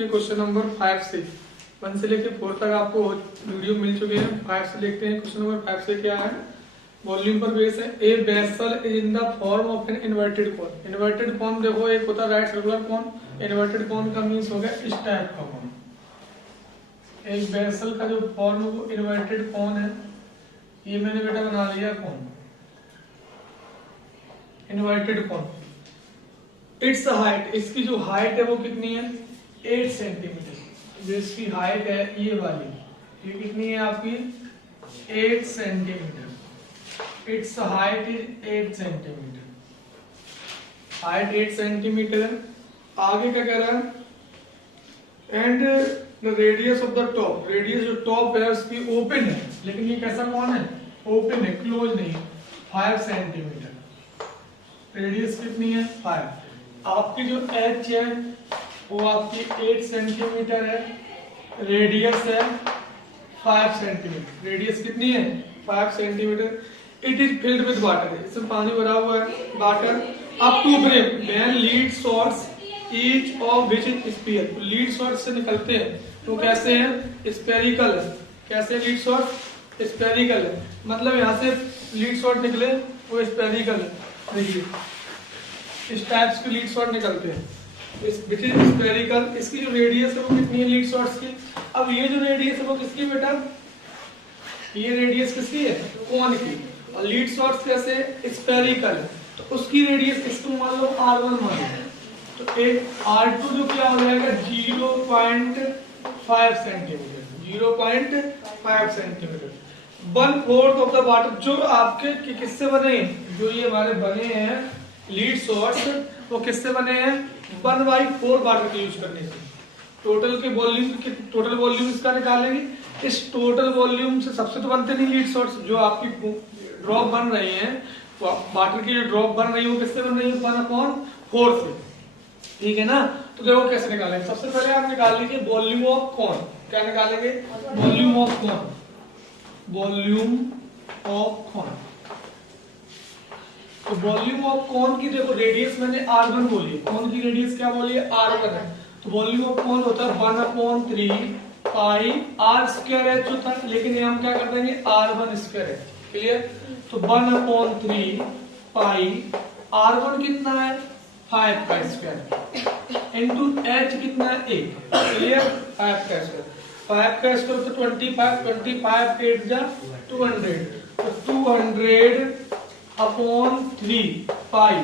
चुके हैं question number 5 से 1 से लेके 4 तक आपको वीडियो मिल चुके हैं। 5 से देखते हैं क्वेश्चन नंबर 5 से क्या है। वॉल्यूम पर बेस है। A vessel is in the form of an inverted cone. Inverted cone देखो, एक होता है right circular cone, inverted cone का मीन्स हो गया इस टाइप का कॉन। एक वेसल का जो फॉर्म है वो इन्वर्टेड कॉन है। ये मैंने बेटा बना लिया cone, inverted cone. It's height, इसकी जो हाइट है वो कितनी है 8 सेंटीमीटर। जो इसकी हाइट है ये वाली, ये कितनी है आपकी 8 centimetre. It's height is 8 centimetre. Height 8 centimetre है। आगे क्या कह रहा है, and the radius of the top, radius जो टॉप है उसकी ओपन है, लेकिन ये कैसा कौन है ओपन है, क्लोज नहीं, 5 सेंटीमीटर। रेडियस कितनी है 5। आपकी जो एच है वो आपकी 8 सेंटीमीटर है, रेडियस है 5 सेंटीमीटर। रेडियस कितनी है 5 centimetre. It is filled with water, इसमें पानी भरा हुआ है, water up to break when lead shots each of which is sphere. Lead shot से निकलते हैं तो कैसे हैं स्फेरिकल है। कैसे लीड शॉट स्फेरिकल है, मतलब यहाँ से लीड शॉट निकले वो स्फेरिकल है। देखिए इस टाइप्स के लीड शॉट निकलते हैं, विच इज स्फेरिकल। इसकी जो रेडियस है वो कितनी है लीड शॉट्स की। अब ये जो रेडियस है वो किसकी बेटा, ये रेडियस किसकी है कौन की, और लीड शॉट्स कैसे स्फेरिकल है तो उसकी रेडियस इसको मान लो r1 मान लो, तो एक r2 जो क्या हो जाएगा 0.5 centimetre. 0.5 centimetre. 1/4 of the water, जो आपके किससे बने, जो ये हमारे बने हैं लीड शॉट्स वो किससे बने हैं 1/4 वाटर के यूज करने से। टोटल के वॉल्यूम, टोटल वॉल्यूम इसका निकालेंगे। इस टोटल वॉल्यूम से सबसे तो बनते नहीं लीड शॉट्स, जो आपकी ड्रॉप बन रहे हैं वाटर की, जो ड्रॉप बन रही है वो किससे बन रही है 1/4 से, ठीक है ना। तो देखो कैसे निकालेंगे। सबसे पहले आप निकाल लीजिए वॉल्यूम ऑफ कॉन। क्या निकालेंगे volume of cone, volume of cone. तो वॉल्यूम ऑफ कॉन की देखो रेडियस मैंने r1 बोली है, कॉन की रेडियस क्या बोली है r1 है, तो वॉल्यूम ऑफ कॉन होता है 1/3 पाई r स्क्वायर एच होता है, लेकिन ये हम क्या कर देंगे r1 स्क्वायर एच। क्लियर। तो 1/3 पाई r1 कितना है 5 का स्क्वायर इनटू h कितना है 1। क्लियर। 5 का स्क्वायर, 5 का स्क्वायर तो 25 8 जा 200, तो 200/3 पाई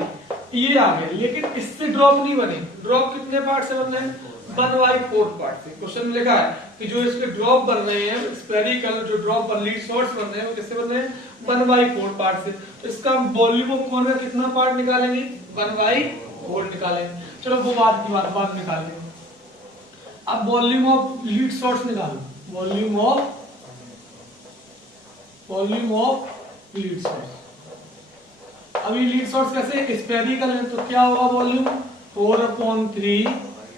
ये आ गए। लेकिन इससे ड्रॉप नहीं बने, ड्रॉप कितने पार्ट से बन रहे हैं 1/4 पार्ट से। क्वेश्चन में लिखा है कि जो इसके ड्रॉप बन रहे हैं स्फेरिकल, जो ड्रॉप बन लीड शॉट्स बन रहे हैं वो किससे बन रहे हैं 1/4 पार्ट से। तो इसका वॉल्यूम ऑफ कॉन का कितना पार्ट निकालेंगे 1/4 निकालेंगे। चलो वो बात निकालेंगे। अब वॉल्यूम ऑफ लीड शॉट्स निकालो, वॉल्यूम ऑफ लीड शॉट्स। अभी लीड शॉट्स कैसे स्फेरिकल है, तो क्या होगा वॉल्यूम 4/3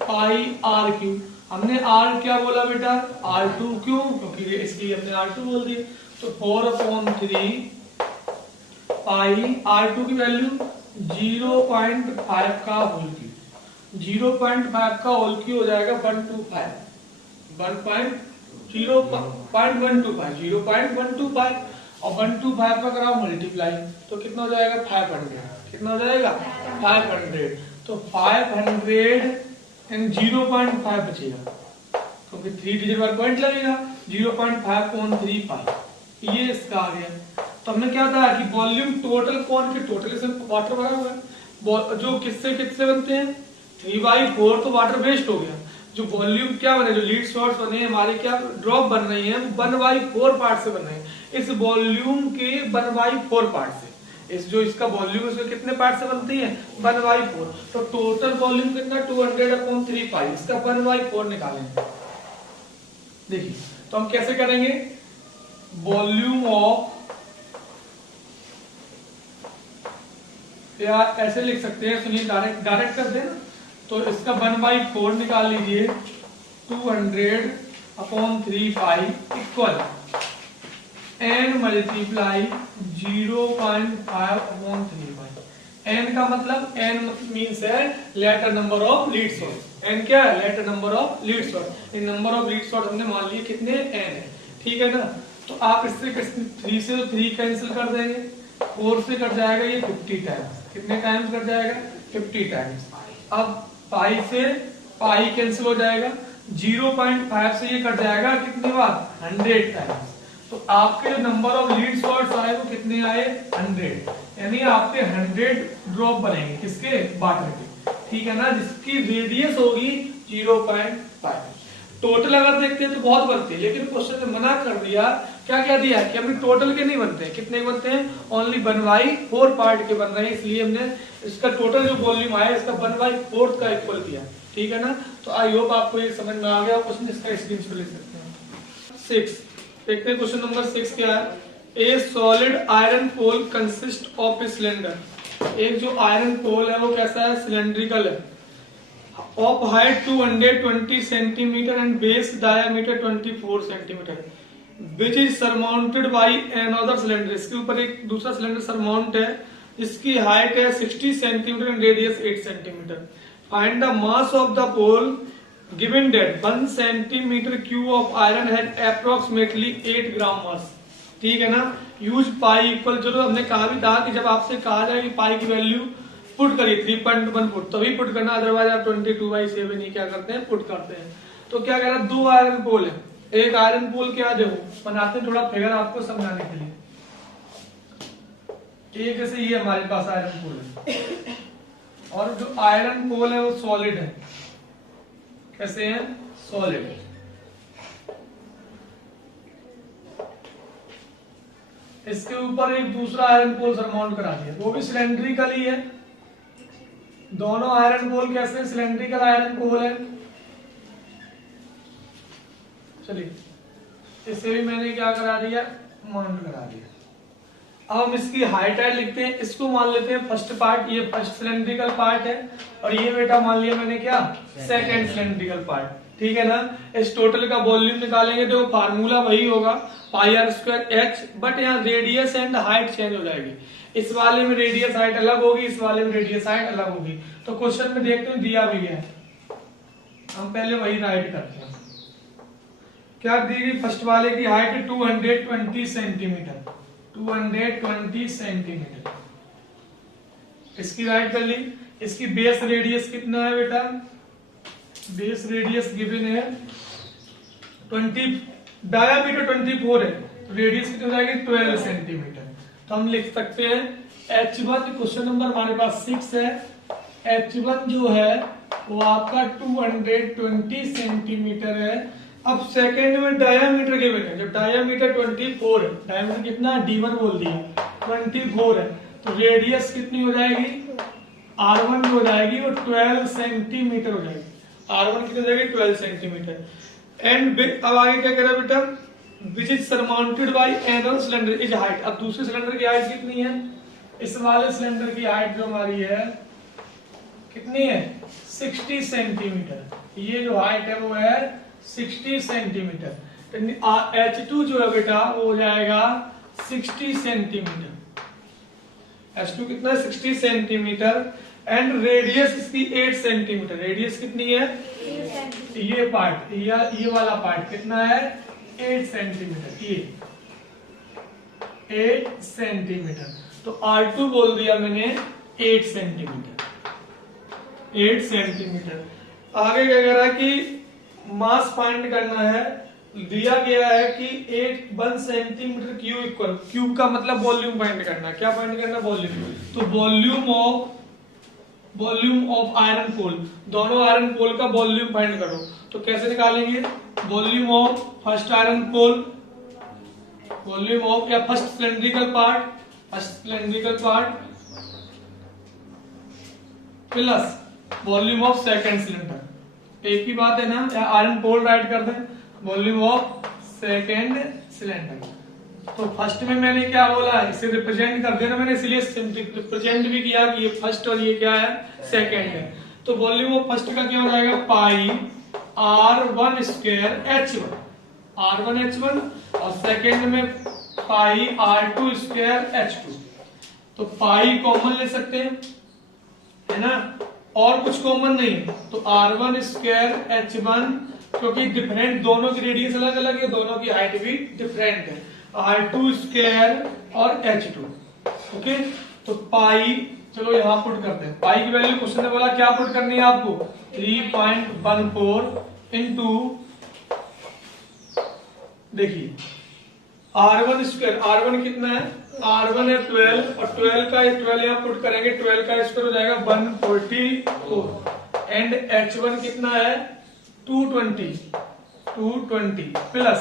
पाई r क्यूब। हमने r क्या बोला बेटा r2, क्यों क्योंकि इसलिए हमने r2 बोल दिया। तो 4/3 पाई r2 की वैल्यू 0.5 का होल क्यूब। 0.5 का होल क्यूब हो जाएगा 125, 0.125 और 125 का कराओ मल्टीप्लाई तो कितना हो जाएगा 500। कितना हो जाएगा 500। तो 500 एंड 0.5 बचेगा क्योंकि 3 डिजिट बार पॉइंट लगेगा। 0.5/3 पाई ये इसका आ गया। तो हमने क्या था कि वॉल्यूम टोटल कौन के टोटल से वाटर भरा हुआ है, जो किससे बनते हैं 3/4 तो वाटर वेस्ट हो गया। जो वॉल्यूम क्या बने, जो लीड शॉट्स बने हमारे क्या ड्रॉप बन रही है 1/4 पार्ट से बन रहे हैं। इस वॉल्यूम के 1/4 पार्ट से, इस जो इसका वॉल्यूम है उसके कितने पार्ट से बनती है 1/4। तो टोटल वॉल्यूम कितना 200/3 पाई, इसका 1/4 निकालेंगे। देखिए तो हम कैसे करेंगे वॉल्यूम ऑफ, या ऐसे लिख सकते हैं, सुनिए डायरेक्ट कर देना। तो इसका 1/4 निकाल लीजिए 200/3 pi equal n multiply 0.5/3 pi. n का मतलब n मींस है letter number of lead shots. n क्या है, let number of lead slot. इन नंबर ऑफ लीड स्लॉट हमने मान लिए कितने, n है, ठीक है ना। तो आप इससे 3 से तो 3 कैंसिल कर देंगे, 4 से कट जाएगा ये 50 टाइम्स, कितने टाइम्स कट जाएगा, 50 टाइम्स। अब पाई से पाई कैंसिल हो जाएगा, 0.5 से ये कट जाएगा कितनी बार, 100 टाइम्स। तो आपके जो नंबर ऑफ लीड स्लॉट्स आए वो कितने आए, 100, यानी आपके 100 ड्रॉप बनेंगे किसके, वाटर के, ठीक है ना, जिसकी रेडियस होगी 0.5। टोटल अगर देखते हैं तो बहुत बनते हैं, लेकिन क्वेश्चन ने मना कर दिया, क्या क्या दिया कि अभी टोटल के नहीं बनते हैं, कितने बनते हैं, ओनली 1/4 पार्ट के बन रहे हैं, इसलिए हमने इसका टोटल जो वॉल्यूम आया इसका 1/4 का इक्वल किया, ठीक है ना। तो आई होप आपको ये समझ में आ गया क्वेश्चन, इसका स्क्रीनशॉट ले सकते हैं। 6 देखते हैं, क्वेश्चन नंबर 6 क्या है, a solid iron pole consist of a cylinder. एक जो आयरन पोल है वो कैसा है, सिलेंड्रिकल है, of height 220 centimetre and base diameter 24 centimetre, which is surmounted by another cylinder. इसके ऊपर एक दूसरा सिलेंडर सरमाउंट है, इसकी हाइट है 60 centimetre and radius 8 centimetre. Find the mass of the pole given that 1 centimetre cube of iron had approximately 8 gram mass, ठीक है ना। यूज पाई इक्वल, जो हमने कहा भी था कि जब आपसे कहा जाए कि पाई की वैल्यू पुट करिए 3.1 पुट, तभी पुट करना, अदरवाइज आप 22/7 ही क्या करते हैं, पुट करते हैं। तो क्या कह रहा है, 2 आयरन पोल है, एक आयरन पोल क्या, देखो बनाते हैं थोड़ा फिगर आपको समझाने के लिए। एक जैसे ये हमारे पास आयरन पोल है, और जो आयरन पोल है वो सॉलिड है, कैसे है, सॉलिड है। इसके ऊपर एक दूसरा आयरन पोल सरमाउंट करा दिया, वो भी सिलेंड्रिकल ही है, दोनों आयरन पोल कैसे, सिलेंड्रिकल आयरन पोल है। चलिए इसे भी मैंने क्या करा दिया, माउंट करा दिया। अब हम इसकी हाइट लिखते हैं, इसको मान लेते हैं फर्स्ट पार्ट, ये फर्स्ट सिलेंड्रिकल पार्ट है, और ये बेटा मान लिया मैंने क्या, सेकंड सिलेंड्रिकल पार्ट, ठीक है ना। इस टोटल का वॉल्यूम निकालेंगे तो फार्मूला वही होगा πr²h, बट यहाँ रेडियस एंड हाइट चेंज हो जाएगी, इस वाले में रेडियस हाइट अलग होगी, इस वाले में रेडियस हाइट अलग होगी। तो क्वेश्चन में देखते हैं दिया भी है, हम पहले वही राइट करते हैं। क्या दी गई, फर्स्ट वाले की हाइट 220 सेंटीमीटर, 220 सेंटीमीटर, इसकी राइट कर ली। इसकी बेस रेडियस कितना है बेटा, बेस रेडियस गिवन है 20, डायामीटर 24 है, तो रेडियस कितनी हो जाएगी 12 सेंटीमीटर। तो हम लिख सकते हैं H1, क्वेश्चन नंबर हमारे पास 6 है, H1 जो है वो आपका 220 सेंटीमीटर है। अब सेकेंड में डायामीटर गिवन है, जब डायामीटर 24 है, डायामीटर कितना, D1 बोल दिया, 24 है, तो रेडियस कितनी हो जाएगी, R1 हो जाएगी, और 12 सेंटीमीटर हो जाएगी, R1 कितनी हो जाएगी, 12 सेंटीमीटर। एंड अब आगे क्या करें बेटा, which is surmounted by another cylinder is height. अब दूसरे सिलेंडर की हाइट कितनी है, इस वाले सिलेंडर की हाइट जो हमारी है कितनी है, 60 सेंटीमीटर, ये जो हाइट है वो है 60 सेंटीमीटर। H2 जो है बेटा वो हो जाएगा 60 सेंटीमीटर, H2 कितना है, 60 सेंटीमीटर, एंड रेडियस इसकी 8 सेंटीमीटर, रेडियस कितनी है, ये पार्ट, ये वाला पार्ट कितना है, 8 सेंटीमीटर, ये 8 सेंटीमीटर। तो R2 बोल दिया मैंने 8 सेंटीमीटर, 8 सेंटीमीटर। आगे क्या कह रहा है कि मास फाइंड करना है, दिया गया है कि 1 सेंटीमीटर क्यूब इक्वल, क्यूब का मतलब वॉल्यूम फाइंड करना, क्या फाइंड करना, वॉल्यूम। तो वॉल्यूम ऑफ आयरन पोल, दोनों आयरन पोल का वॉल्यूम फाइंड करो। तो कैसे निकालेंगे, volume of first iron pole, volume of या first cylindrical part plus volume of second cylinder, एक ही बात है ना, या आयरन पोल राइट कर दें, वॉल्यूम ऑफ सेकंड सिलेंडर। तो फर्स्ट में मैंने क्या बोला, इसे रिप्रेजेंट कर देना मैंने, इसलिए रिप्रेजेंट भी किया कि ये फर्स्ट और ये क्या है, सेकंड है। तो वॉल्यूम ऑफ फर्स्ट का क्या हो जाएगा, पाई R1² H1, R1 H1, और सेकंड में पाई R2² H2। तो पाई कॉमन ले सकते हैं, है ना, और कुछ कॉमन नहीं है, तो r1 स्क्वायर h1, क्योंकि डिफरेंट दोनों की रेडियस अलग अलग है, दोनों की हाइट भी डिफरेंट है, r2 स्क्वायर और h2। ओके, तो पाई, चलो यहां पुट करते हैं। पाई की वैल्यू क्वेश्चन ने बोला क्या पुट करनी है आपको, 3.14 इंटू, देखिए r1 स्क्वायर, r1 कितना है, r1 है 12 और 12 का 12 यहां पुट करेंगे, 12 का स्क्वायर हो जाएगा 144 एंड h1 कितना है 220 प्लस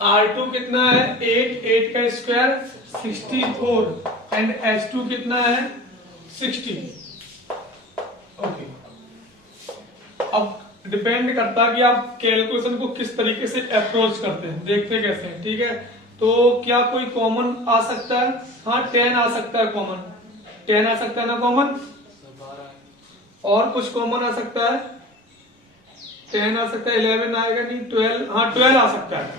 r2 कितना है 8 का स्क्वायर 64 एंड h2 कितना है 60। ओके, अब डिपेंड करता है कि आप कैलकुलेशन को किस तरीके से अप्रोच करते हैं, देखते कैसे हैं, ठीक है। तो क्या कोई कॉमन आ सकता है, हाँ 10 आ सकता है, कॉमन 10 आ सकता है ना कॉमन, और कुछ कॉमन आ सकता है, 10 आ सकता है, 11 आएगा नहीं, 12, हाँ 12 आ सकता है।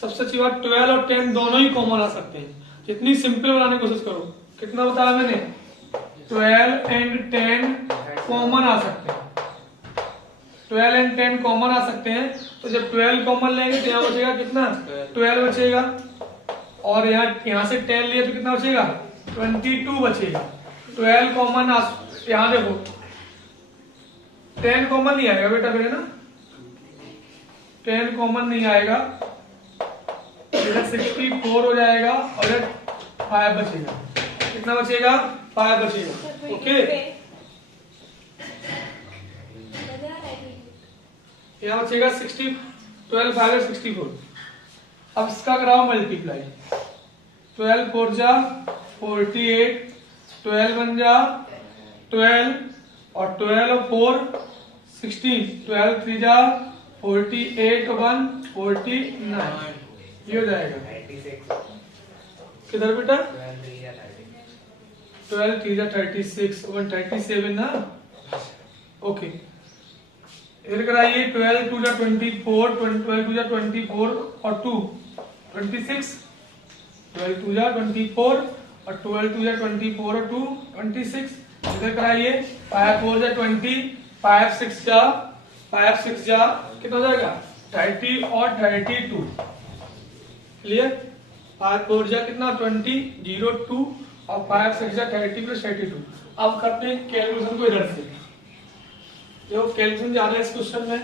सबसे अच्छी बात 12 और 10 दोनों ही कॉमन आ सकते हैं, जितनी सिंपल बनाने की कोशिश करो। कितना बताया मैंने, 12 एंड 10 कॉमन आ सकते हैं, 12 एंड 10 कॉमन आ सकते हैं। तो जब 12 कॉमन लेंगे तो यहाँ बचेगा कितना, 12 बचेगा, और यहाँ से 10 लिए तो कितना बचेगा, 22 बचेगा। 12 कॉमन, यहाँ देखो 10 कॉमन नहीं आएगा बेटा मेरे ना, 10 कॉमन नहीं आएगा, इधर 64 हो जाएगा और इधर 5 बचेगा। कितना बचेगा, 5 बचेगा। ओके, यहाँ बचेगा 60, 12 5 है 64। अब इसका कराओ मल्टीप्लाई, 12 4 जा 48, 12 1 जा 12 और 12 और 4 16, 12 3 जा 48 1 49, ये हो जाएगा। किधर बेटा, 12 3 जा 36 137 ना। ओके, इधर कराइए, 12 2 जा 24, 12 2 जा 24 और 2 26, 12 2 जा 24 और 12 2 जा 24 और 2 26। इधर कराइए, 5 4 जा 20, 5 6 जा कितना हो जाएगा 30 और 32। क्लियर, 5 4 जा कितना 20 0 2 और 5 6 जा 30 प्लस 32। अब करते हैं कैलकुलेशन को इधर से, जो कैलकुलेशन जा रहा है इस क्वेश्चन में,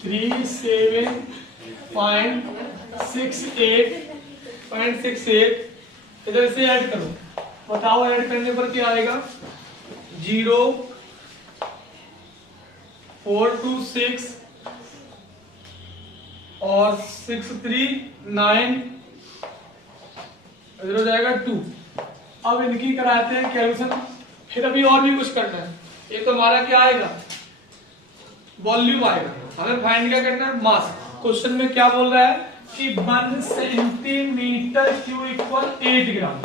37.68 इधर से ऐड करो, बताओ ऐड करने पर क्या आएगा, 0 4 2 6 और 6 3 9, इधर हो जाएगा 2। अब इनकी कराते हैं कैलकुलेशन, फिर अभी और भी कुछ करना है। ये तो हमारा क्या आएगा, वॉल्यूम आएगा, हमें फाइंड क्या करना है, मास। क्वेश्चन में क्या बोल रहा है कि 1 सेंटीमीटर क्यूब इक्वल 8 ग्राम,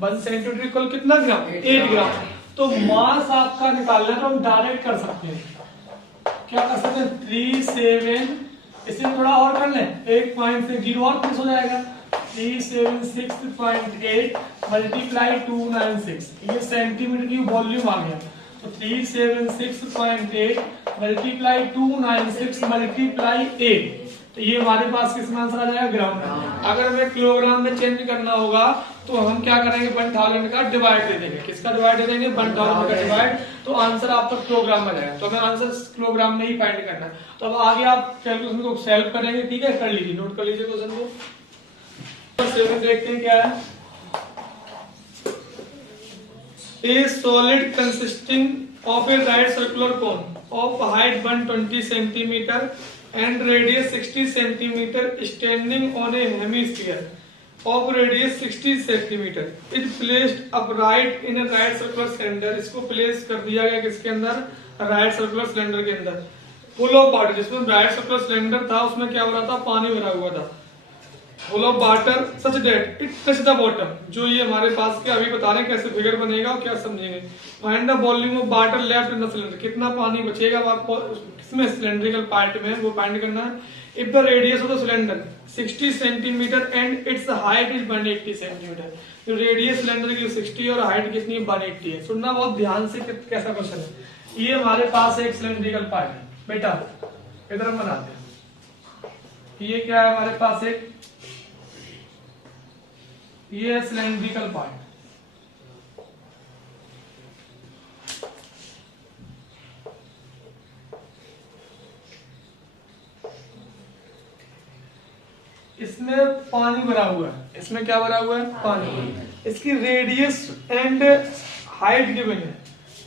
1 सेंटीमीटर इक्वल कितना ग्राम, 8 ग्राम। तो मास आपका निकालना है, तो हम डायरेक्ट कर सकते हैं, क्या कर सकते हैं, 37, इसे थोड़ा और कर लें, 1 पॉइंट से 0 और प्लस हो जाएगा, 376.8 मल्टीप्लाई 296, ये सेंटीमीटर की वॉल्यूम आ गया। तो 376.8 मल्टीप्लाई 296 मल्टीप्लाई 8, तो ये हमारे पास किसमें आंसर आ जाएगा, ग्राम में। अगर हमें किलोग्राम में चेंज करना होगा तो हम क्या करेंगे, 1000 का डिवाइड दे देंगे, किसका डिवाइड दे देंगे, 1000 का डिवाइड, तो आंसर आपका किलोग्राम में जाएगा। तो हमें आंसर किलोग्राम में ही फाइंड करना है। तो अब आगे आप कैलकुलेशन को सॉल्व करेंगे, ठीक है, कर लीजिए, नोट कर लीजिए क्वेश्चन को। 7 देखते हैं क्या है, A solid consisting of a right circular cone of height 120 centimeter and radius 60 centimeter standing on a hemisphere of radius 60 centimeter is placed upright in a right circular cylinder। इसको place कर दिया गया किसके अंदर, राइट सर्कुलर सिलेंडर के अंदर। Full of water, जिसमें right circular cylinder था उसमें क्या हो रहा था, पानी भरा हुआ था। Full of water such that it touch the bottom, जो ये हमारे पास के अभी बता रहे हैं कैसे फिगर बनेगा और क्या समझेंगे। Find the volume of water left in the cylinder, कितना पानी बचेगा आपको इसमें सिलेंड्रिकल पार्ट में वो फाइंड करना है। If the radius of the cylinder 60 centimetre and it's height is 180 centimetre, तो रेडियस सिलेंडर की 60 और हाइट कितनी है 180 है। सुनना बहुत ध्यान से कैसा क्वेश्चन है। ये हमारे पास एक सिलेंड्रिकल पार्ट है बेटा, इधर हम बनाते हैं। ये क्या है हमारे पास एक, ये है सिलेंड्रिकल पार्ट। इसमें पानी भरा हुआ है, इसमें क्या भरा हुआ है पानी। इसकी रेडियस एंड हाइट गिवन है,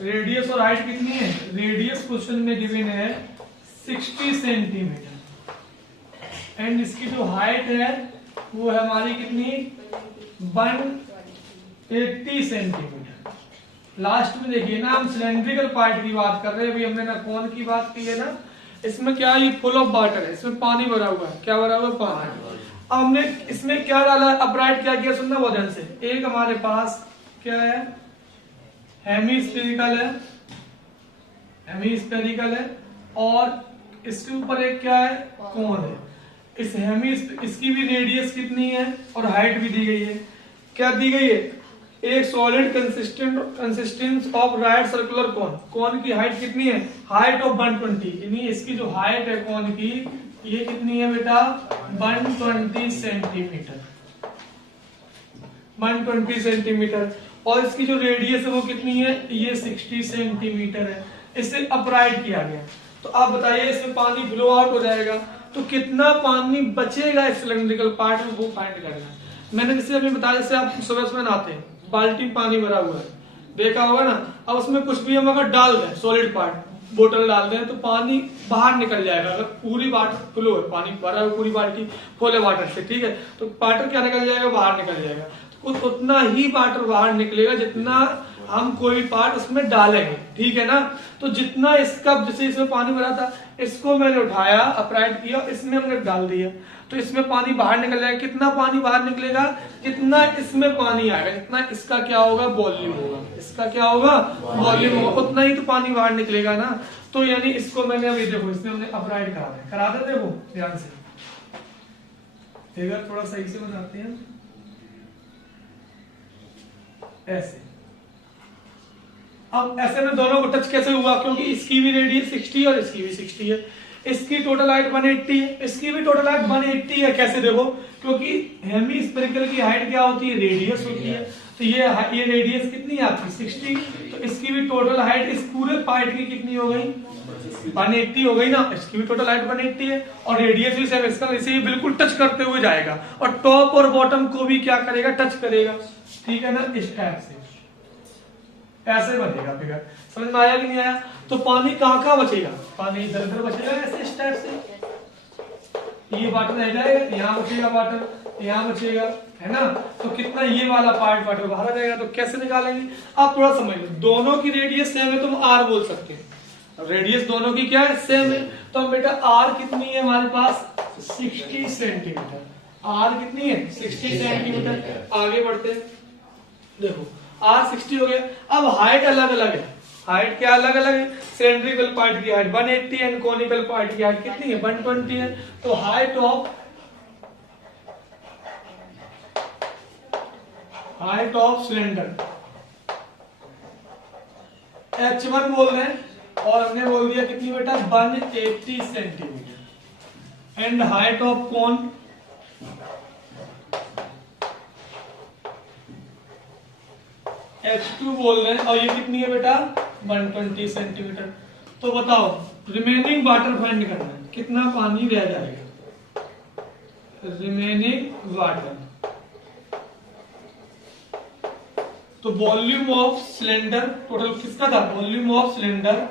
रेडियस और हाइट कितनी है, रेडियस क्वेश्चन में गिवन है 60 सेंटीमीटर एंड इसकी जो हाइट है वो है हमारी कितनी 180 सेंटीमीटर। लास्ट में देखिए ना, हम सिलेंड्रिकल पार्ट की बात कर रहे हैं, अभी हमने ना कौन की बात की है ना, इसमें क्या ये फुल ऑफ वाटर है, इसमें पानी भरा हुआ है, क्या भरा हुआ है पानी। अब हमने इसमें क्या डाला है, अपराइट क्या किया, सुनना बहुत ध्यान से। एक हमारे पास क्या है हेमीस्फेरिकल है, हेमीस्फेरिकल है और इसके ऊपर एक क्या है कोन है। इस इसकी भी रेडियस कितनी है और हाइट भी दी गई है। क्या दी गई है, एक solid consistence of right circular cone, cone की हाइट कितनी है, हाइट ऑफ 120, यानी इसकी जो हाइट है कोन की ये कितनी है बेटा 120 सेंटीमीटर, 120 सेंटीमीटर। और इसकी जो रेडियस है वो कितनी है, ये 60 सेंटीमीटर है। इसे अपराइट किया गया। तो आप बताइए इसमें पानी फ्लो आउट हो जाएगा तो कितना पानी बचेगा इस सिलेंड्रिकल पार्ट में, वो फाइंड करना है। मैंने जैसे अभी बताया, जैसे आप सुबह सुबह नहाते हैं, बाल्टी में पानी भरा हुआ है, देखा होगा ना। अब उसमें कुछ भी हम अगर डाल दें, सॉलिड पार्ट बोतल डाल दें तो पानी बाहर निकल जाएगा। अगर पूरी वाटर फ्लो है, पानी भरा है पूरी बाल्टी फुल है वाटर से, ठीक है, तो वाटर क्या निकल जाएगा, बाहर निकल जाएगा। तो उतना ही वाटर बाहर निकलेगा जितना हम कोई पार्ट उसमें डालेंगे, ठीक है ना। तो जितना इसका, जैसे इसमें पानी भरा था, इसको मैंने उठाया, अपराइट किया, इसमें हमने डाल दिया, तो इसमें पानी बाहर निकल जाएगा। कितना पानी बाहर निकलेगा, जितना इसमें पानी आएगा, जितना इसका क्या होगा वॉल्यूम होगा, इसका क्या होगा वॉल्यूम होगा, उतना ही तो पानी बाहर निकलेगा ना। तो यानी इसको मैंने अभी देखो, इसमें हमने अपराइट करा दे, देखो ध्यान से, फिगर थोड़ा सही से बनाते हैं ऐसे। अब ऐसे में दोनों को टच कैसे हुआ, क्योंकि इसकी भी रेडियस 60 और इसकी भी 60 है, इसकी टोटल हाइट 180 है, इसकी भी टोटल हाइट 180 है। कैसे देखो, क्योंकि हेमीस्फेरिकल की हाइट क्या होती है, रेडियस होती है। तो ये रेडियस कितनी है आपकी 60, तो इसकी भी टोटल हाइट इस पूरे पार्ट की कितनी हो गई 180 हो गई ना। इसकी भी टोटल हाइट 180 है और रेडियस भी सेम, इसका इसे बिल्कुल टच करते हुए जाएगा और टॉप और बॉटम को भी क्या करेगा, टच करेगा, ठीक है ना। इस टाइप से ऐसे बनेगा फिगर, समझ में आया कि नहीं आया। तो पानी कहाँ कहाँ बचेगा, पानी इधर उधर बचेगा ऐसे, इस टाइप से। ये वाटर रह जाएगा, यहाँ बचेगा वाटर, यहाँ बचेगा, है ना। तो कितना ये वाला पार्ट वाटर बाहर आ जाएगा। तो कैसे निकालेंगे, आप थोड़ा समझ लो। दोनों की रेडियस सेम है तो हम आर बोल सकते हैं, रेडियस दोनों की क्या है सेम है। तो हम बेटा आर कितनी है हमारे पास 60 सेंटीमीटर, आर कितनी है 60 सेंटीमीटर। आगे बढ़ते हैं, देखो आर 60 हो गया। अब हाइट अलग अलग है, हाइट क्या अलग अलग है, सिलेंड्रिकल पार्ट की हाइट 180 एंड कोनिकल पार्ट की हाइट कितनी है 120 है। तो हाइट ऑफ सिलेंडर H1 बोल रहे हैं और हमने बोल दिया कितनी बेटा 180 centimetre and height of cone H2 बोल रहे हैं और ये कितनी है बेटा 120 सेंटीमीटर। तो बताओ रिमेनिंग वाटर फाइंड करना है, कितना पानी रह जाएगा, रिमेनिंग वाटर। तो वॉल्यूम ऑफ सिलेंडर टोटल किसका था, वॉल्यूम ऑफ सिलेंडर,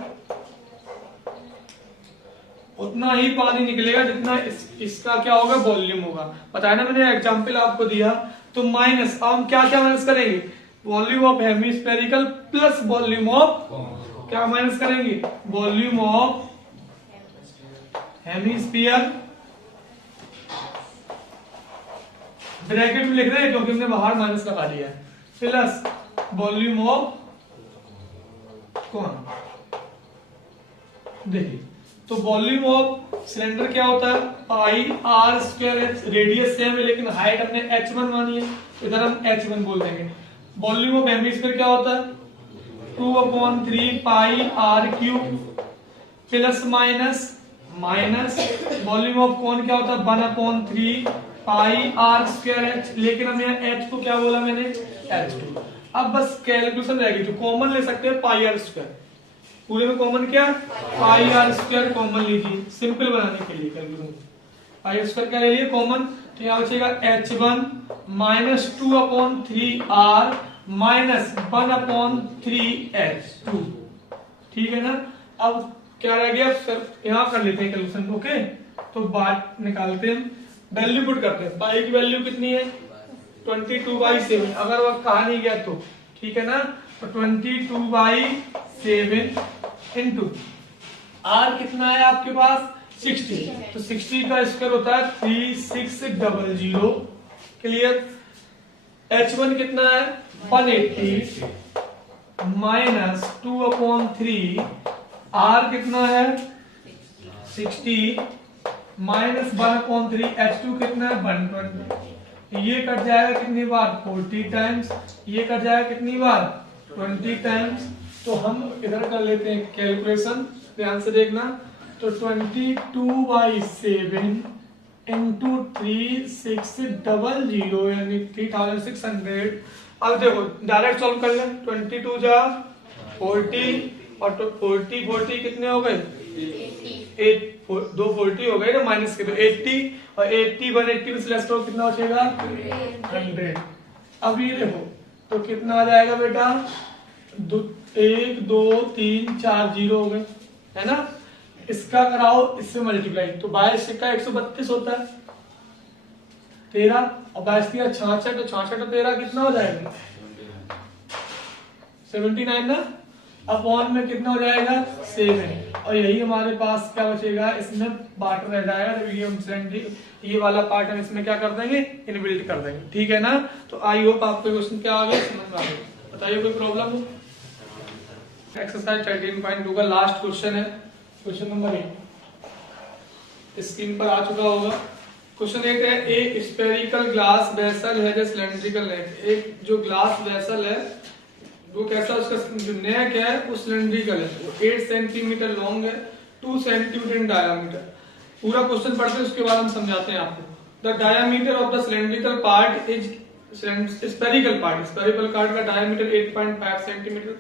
उतना ही पानी निकलेगा जितना इसका क्या होगा वॉल्यूम होगा। बताया ना मैंने एग्जांपल आपको दिया। तो माइनस, हम क्या क्या माइनस करेंगे, volume of hemispherical plus volume of, क्या माइनस करेंगे, वॉल्यूम ऑफ हेमिस्फीयर ब्रैकेट में लिख रहे हैं क्योंकि हमने बाहर माइनस लगा दिया है, प्लस वॉल्यूम ऑफ कौन, देखिए तो वॉल्यूम ऑफ सिलेंडर क्या होता है pi r square h, radius same है लेकिन हाइट हमने h1 मानी है, इधर हम h1 बोल देंगे। वॉल्यूम ऑफ हेमिस्फीयर क्या होता है 2/3 pi r cube plus minus minus volume of cone क्या होता है 1/3 पाई आर स्क्वायर एच, लेकिन हम यहाँ h को क्या बोला मैंने h2। अब बस कैलकुलेशन रहेगी, तो कॉमन ले सकते हैं पाई आर स्क्वायर, पूरे में कॉमन क्या पाई आर स्क्वायर कॉमन लीजिए सिंपल बनाने के लिए कैलकुलेशन। पाई आर स्क्वायर क्या ले लिए कॉमन, तो यहाँ बचेगा h1 minus 2/3 r minus 1/3 h2, ठीक है ना। अब क्या रह गया सर, यहाँ कर लेते हैं कैलकुलेशन, ओके। तो बात निकालते हैं, वैल्यू पुट करते हैं, पाई की वैल्यू कितनी है 22/7, अगर वह कहा नहीं गया तो ठीक है ना, तो 22/7 इंटू आर कितना है आपके पास 60, तो 60 का स्क्वायर होता है 3600, क्लियर। h1 कितना है 180 माइनस 2/3, आर कितना है 60 माइनस 1/3, h2 कितना है 120, ये कट जाएगा कितनी बार 40 टाइम्स, ये कट जाएगा कितनी बार 20 टाइम्स। तो हम इधर कर लेते हैं कैलकुलेशन, ध्यान से देखना, तो 22/7 इंटू 3600 यानी 3600। अब देखो डायरेक्ट सॉल्व कर लें, 22 जा 40 और 40 कितने हो गए 2 40 हो गए ना माइनस के, तो 80 और 80 180 में से लेस करो कितना बचेगा 100। अब ये देखो तो कितना आ जाएगा बेटा 1 2 3 4 0 हो गए, है ना। इसका कराओ इससे मल्टीप्लाई, तो 22 का 132 होता है 13 और 22 का 66, तो 66 और 13 कितना हो जाएगा 79 ना, अपॉन में कितना हो जाएगा 7, और यही हमारे पास क्या बचेगा, इसमें बाटर रह जाएगा, ये वाला पार्ट हम इसमें क्या कर देंगे इनबिल्ट कर देंगे, ठीक है ना। तो आई होप आपको क्वेश्चन क्या आ गया समझ में आ गया, बताइए कोई प्रॉब्लम हो। एक्सरसाइज 13.2 का लास्ट क्वेश्चन है, क्वेश्चन नंबर 8 स्क्रीन पर आ चुका होगा। क्वेश्चन 8 है, ए स्फेरिकल ग्लास वेसल है सिलेंड्रिकल नेक, एक जो ग्लास वेसल है वो कैसा, उसका जो नेक है वो सिलेंड्रिकल है, वो 8 सेंटीमीटर लॉन्ग है, 2 सेंटीमीटर इन डायमीटर। पूरा क्वेश्चन पढ़ते हैं उसके बाद हम समझाते हैं आपको। The diameter of the cylindrical part is spherical part का diameter 8.5 centimetre.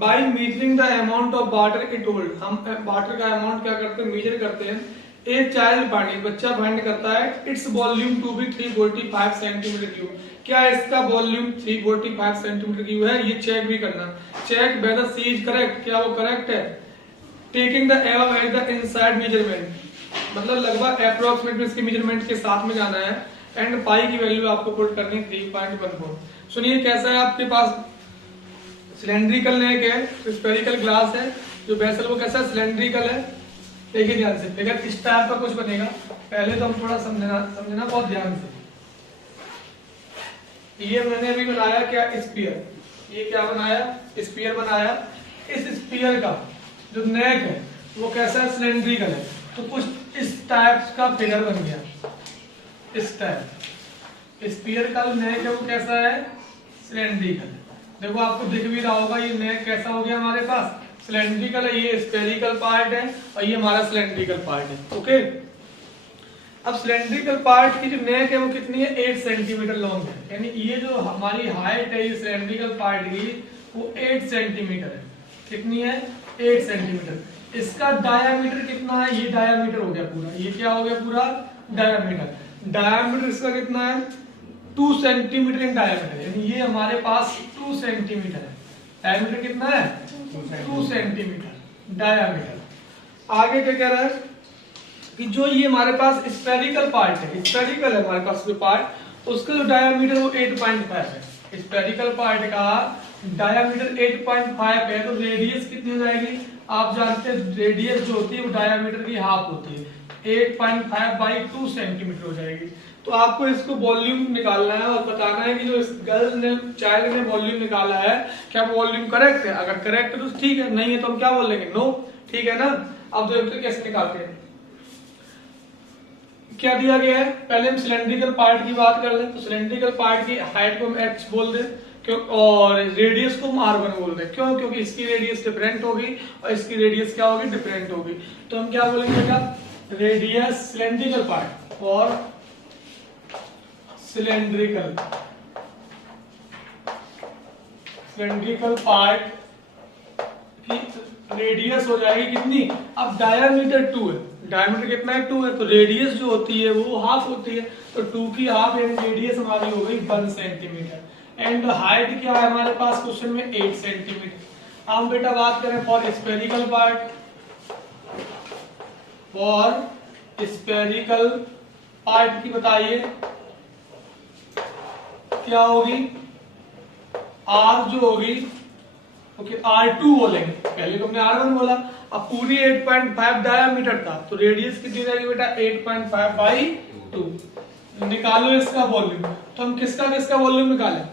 By measuring the amount of water it hold, हम वाटर का अमाउंट क्या करते हैं मेजर करते हैं। ए चाइल्ड फाइंड, बच्चा फाइंड करता है its volume to be 345 centimetre cube, क्या इसका वॉल्यूम 345 सेंटीमीटर क्यूब है, ये चेक भी करना। Check whether C is correct, क्या वो करेक्ट है। टेकिंग द एव एट द इनसाइड मेजरमेंट, मतलब लगभग अप्रोक्सीमेट इसके मेजरमेंट के साथ में जाना है, एंड पाई की वैल्यू आपको पुट करनी है 3.14। सुनिए कैसा है आपके पास सिलेंड्रिकल नेक है, स्फेरिकल ग्लास है, जो वेसल वो कैसा सिलेंड्रिकल है। देखिए ध्यान से, देखिए इस टाइप का कुछ बनेगा, पहले तो हम थोड़ा समझना बहुत ध्यान से। ये मैंने अभी बनाया क्या स्फीयर, ये क्या बनाया स्फीयर बनाया। इस स्फीयर का जो नेक है वो कैसा है सिलेंड्रिकल है, तो कुछ इस टाइप का फिगर बन गया, इस टाइप। स्फीयर का जो नेक है वो कैसा है सिलेंड्रिकल है। देखो आपको दिख भी रहा होगा ये नेक कैसा हो गया हमारे पास सिलेंड्रिकल है, ये स्फेरिकल पार्ट है और ये हमारा सिलेंड्रिकल पार्ट है, ओके। अब सिलेंड्रिकल पार्ट की जो नेक है वो कितनी है 8 सेंटीमीटर लॉन्ग है, यानी ये जो हमारी हाइट है ये सिलेंड्रिकल पार्ट की वो 8 सेंटीमीटर है। कितनी है 8 सेंटीमीटर। इसका डायामीटर कितना है, ये डायामीटर हो गया पूरा, ये क्या हो गया पूरा डायामीटर। डायामीटर इसका कितना है 2 सेंटीमीटर इन डायामीटर, यानी ये हमारे पास 2 सेंटीमीटर है। डायामीटर कितना है 2 सेंटीमीटर डायामीटर। आगे क्या कह रहा है कि जो ये हमारे पास स्फेरिकल पार्ट है, स्फेरिकल है हमारे पास जो पार्ट, उसका जो डायामीटर वो 8.5 है। स्फेरिकल पार्ट का डायामीटर 8.5 है, तो रेडियस कितनी हो जाएगी आप जानते हैं, रेडियस जो होती है वो डायामीटर की हाफ होती है। 8.5 बाई 2 सेंटीमीटर हो जाएगी। तो आपको इसको वॉल्यूम निकालना है और बताना है कि जो इस गर्ल ने चाइल्ड ने वॉल्यूम निकाला है क्या वॉल्यूम करेक्ट है। अगर करेक्ट है तो ठीक है, नहीं है तो हम क्या बोल लेंगे नो। ठीक है ना। अब देखते हैं कैसे निकालते हैं। क्या दिया गया है, पहले हम सिलेंड्रिकल पार्ट की बात कर लें। तो सिलेंड्रिकल पार्ट की हाइट को हम h बोल दें क्यों, और रेडियस को हम r1 बोल दें। क्यों? क्योंकि इसकी रेडियस डिफरेंट होगी और इसकी रेडियस क्या होगी, डिफरेंट होगी। तो हम क्या बोलेंगे बेटा, रेडियस सिलेंड्रिकल पार्ट और सिलेंड्रिकल पार्ट की रेडियस हो जाएगी कितनी, अब डायमीटर 2 है, डायमीटर कितना है 2 है, तो रेडियस जो होती है वो हाफ होती है, तो 2 की हाफ यानी रेडियस हमारी हो गई 1 सेंटीमीटर। एंड हाइट क्या है हमारे पास क्वेश्चन में 8 सेंटीमीटर। हम बेटा बात करें for spherical part, for spherical part की बताइए क्या होगी, R जो होगी ओके R2 बोलेंगे, पहले तो हमने R1 बोला। अब पूरी 8.5 डायमीटर था तो रेडियस कितनी रहेगी बेटा 8.5 बाई 2। निकालो इसका वॉल्यूम। तो हम किसका वॉल्यूम निकालें,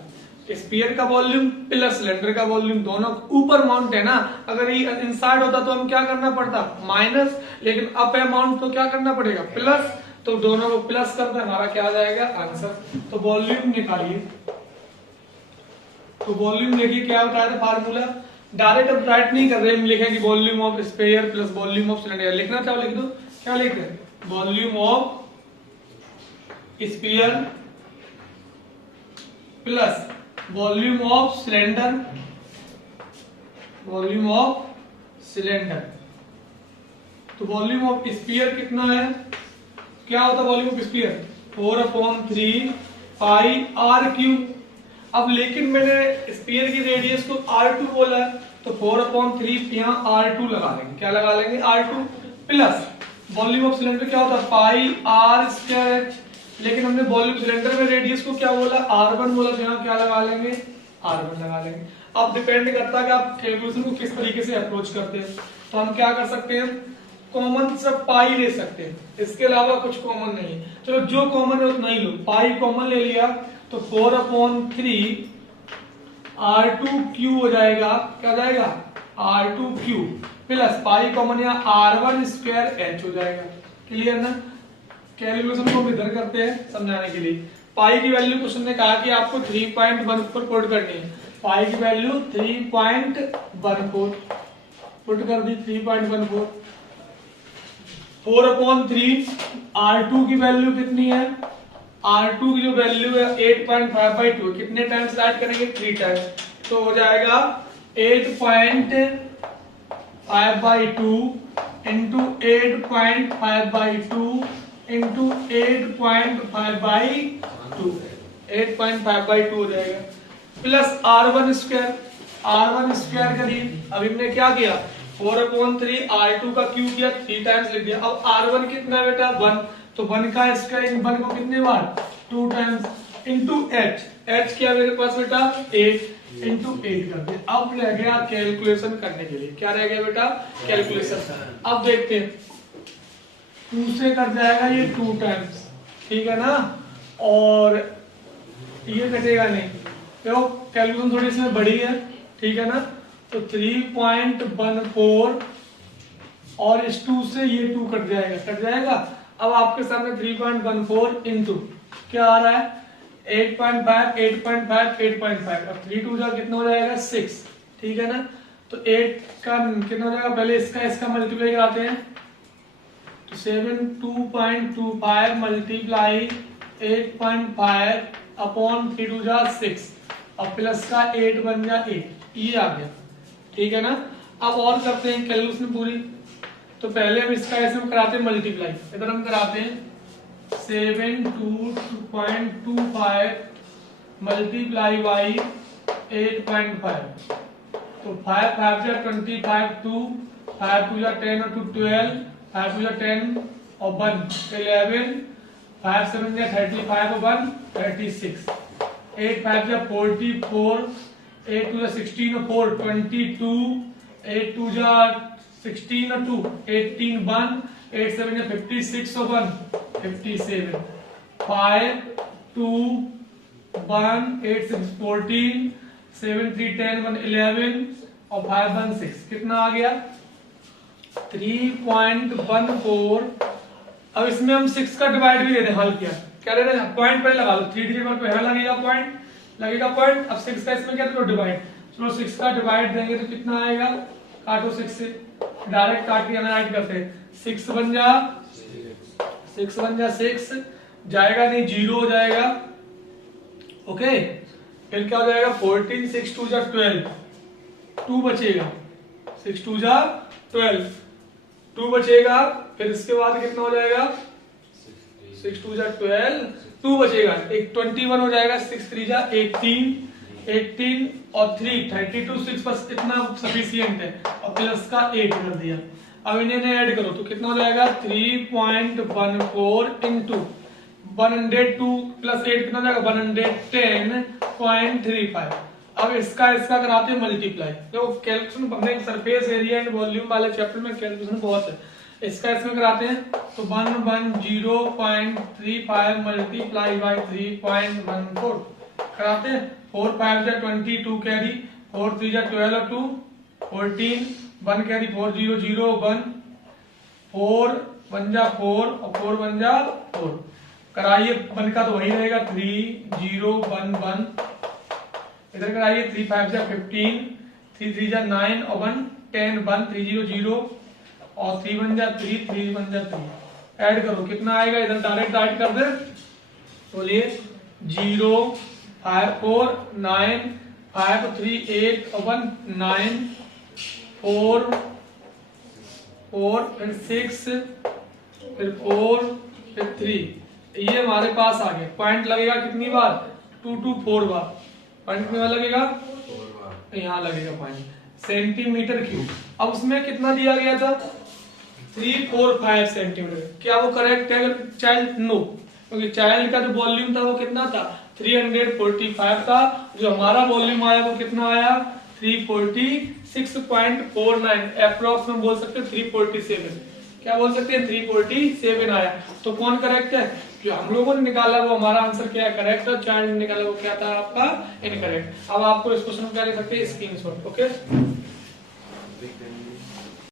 स्फीयर का वॉल्यूम प्लस सिलेंडर का वॉल्यूम, दोनों ऊपर माउंट है ना। अगर ये इनसाइड होता तो हम क्या करना पड़ता माइनस, लेकिन अप अमाउंट तो क्या करना पड़ेगा प्लस, तो दोनों को प्लस करके हमारा क्या आ जाएगा आंसर। तो वॉल्यूम निकालिए। तो वॉल्यूम देखिए क्या बताया था फार्मूला, डायरेक्ट अब राइट नहीं कर रहे, हम लिखेंगे volume of sphere plus volume of cylinder. लिखना चाहो लिख दो, क्या लिख रहे हैं, volume of sphere plus volume of cylinder, volume of cylinder. तो वॉल्यूम ऑफ स्फीयर कितना है, क्या होता है volume of sphere 4/3 pi r cube. अब लेकिन मैंने स्फीयर की रेडियस को r2 बोला है तो 4/3 यहाँ r2 लगा लेंगे, क्या लगा लेंगे r2 plus volume of cylinder क्या होता है पाई r स्क्वायर h, लेकिन हमने वॉल्यूम सिलेंडर में रेडियस को क्या बोला r1 बोला, तो यहाँ क्या लगा लेंगे r1 लगा लेंगे। अब डिपेंड करता है कि आप कैलकुलेशन को किस तरीके से अप्रोच करते हैं। तो हम क्या कर सकते हैं, कॉमन सब पाई ले सकते हैं, इसके अलावा कुछ कॉमन नहीं है। चलो जो कॉमन है उतना ही लो, पाई कॉमन ले लिया तो 4/3 r2 क्यू हो जाएगा, क्या हो जाएगा r2 Q plus pi common या r1 स्क्वायर h हो जाएगा। क्लियर ना। कैलकुलेशन को हम इधर करते हैं समझाने के लिए। पाई की वैल्यू क्वेश्चन ने कहा कि आपको 3.14 पुट करनी है, पाई की वैल्यू 3.14 पुट कर दी 3.14। 4/3 r2 की वैल्यू कितनी है, r2 की जो वैल्यू है 8.5/2, कितने टाइम्स ऐड करेंगे 3 टाइम्स, तो हो जाएगा 8.5/2 इंटू 8.5/2 इंटू 8.5/2, 8.5/2 हो जाएगा plus r1 square, r1 square करिए। अभी हमने क्या किया 4/3 r2 का क्यूब किया 3 टाइम्स लिख दिया। अब r1 कितना है बेटा 1, तो 1 का स्क्वायर 1 को कितने बार 2 टाइम्स इंटू h क्या मेरे पास बेटा 8 इंटू 8 कर दिया। अब रह गया कैलकुलेशन करने के लिए, क्या रह गया बेटा कैलकुलेशन। अब देखते हैं 2 से कर जाएगा ये 2 टाइम्स, ठीक है ना, और ये कटेगा नहीं, तो कैलकुलेशन थोड़ी इसमें बड़ी है, ठीक है ना। तो 3.14 और इस 2 से ये 2 कट जाएगा। अब आपके सामने 3.14 इंटू क्या आ रहा है 8.5 8.5 8.5, अब 3 2 जा कितना हो जाएगा 6, ठीक है ना। तो 8 का कितना हो जाएगा, पहले इसका मल्टीप्लाई कराते हैं, तो 72.25 मल्टीप्लाई 8.5 अपॉन 3 2 जा 6 और प्लस का 8 बन जा 8, ये आ गया, ठीक है ना। अब और करते हैं कैलकुलेशन पूरी। तो पहले हम इसका ऐसे हम कराते हैं मल्टीप्लाई, इधर हम कराते हैं 72.25 मल्टीप्लाई बाई 8.5, तो 5 5 जा 25 2 5 2 जा 10 और 2 12 5 2 जा 10 और 1 11 5 7 जा 35 और 1 36 8 5 जा 44 8 2 जा 16 और 4 22 8 2 जा 16 और 2 18 1 8 7 या 56 और 1 57 5 2 1 8 6 14 7 3 10 1 11 और 5 1 6 कितना आ गया 3.14। अब इसमें हम 6 का डिवाइड भी दे रहे हैं, हल किया क्या दे रहे हैं पॉइंट पहले लगा लो 3 डिजिट पर यहाँ लगेगा पॉइंट। अब 6 का इसमें क्या दे डिवाइड, चलो 6 का डिवाइड देंगे तो कितना आएगा, काटो 6 से, डायरेक्ट काट के एनालाइज करते हैं। 6 बन जा 6 जाएगा नहीं, 0 हो जाएगा। ओके फिर क्या हो जाएगा 14 6 2 जा 12 2 बचेगा, 6 2 जा 12 2 बचेगा। फिर इसके बाद कितना हो जाएगा 6 2 जा 12 2 बचेगा, एक 21 हो जाएगा। 6 3 जा 18 और 3 32 6 बस इतना सफिशिएंट है और प्लस का 8 कर दिया। अब इन्हें ऐड करो तो कितना हो जाएगा 3.14 इंटू 102 प्लस 8 कितना हो जाएगा 110.35। अब इसका कराते हैं मल्टीप्लाई। देखो कैलकुलेशन हमने सरफेस एरिया एंड वॉल्यूम वाले चैप्टर में कैलकुलेशन बहुत है, इसका इसमें कराते हैं तो 110.35 मल्टीप्लाई बाई 3.14 कराते हैं। 4 5 जा 22 कैरी, 4 3 जा 12 और 2 14 1 कैरी 4 0 0 1 4 1 जा 4 और 4 1 जा 4 कराइए। 1 का तो वही रहेगा 3 0 1 1, इधर कराइए 3 5 जा 15 3 3 जा 9 और 1 10 1 3 0 0 और 3 1 जा 3 3 1 जा 3 ऐड करो कितना आएगा, इधर डायरेक्ट ऐड कर दे, बोलिए 0 5 4 9 5 3 8 और 1 9 4 4 फिर 6 फिर 4 फिर 3, ये हमारे पास आ गया। पॉइंट लगेगा कितनी बार 2 2 4 बार, पॉइंट कितनी बार लगेगा 4 बार, यहाँ लगेगा पॉइंट सेंटीमीटर क्यूब। अब उसमें कितना दिया गया था 345 सेंटीमीटर, क्या वो करेक्ट है चाइल्ड? नो, क्योंकि चाइल्ड का जो वॉल्यूम था वो कितना था 345 था, जो हमारा वॉल्यूम आया वो कितना आया 346.49, अप्रोक्स में बोल सकते हैं 347, क्या बोल सकते हैं 347 आया। तो कौन करेक्ट है, जो हम लोगों ने निकाला वो हमारा आंसर क्या है करेक्ट, और चाइल्ड ने निकाला वो क्या था आपका इनकरेक्ट। अब आपको इस क्वेश्चन को क्या लिख सकते हैं स्क्रीनशॉट। ओके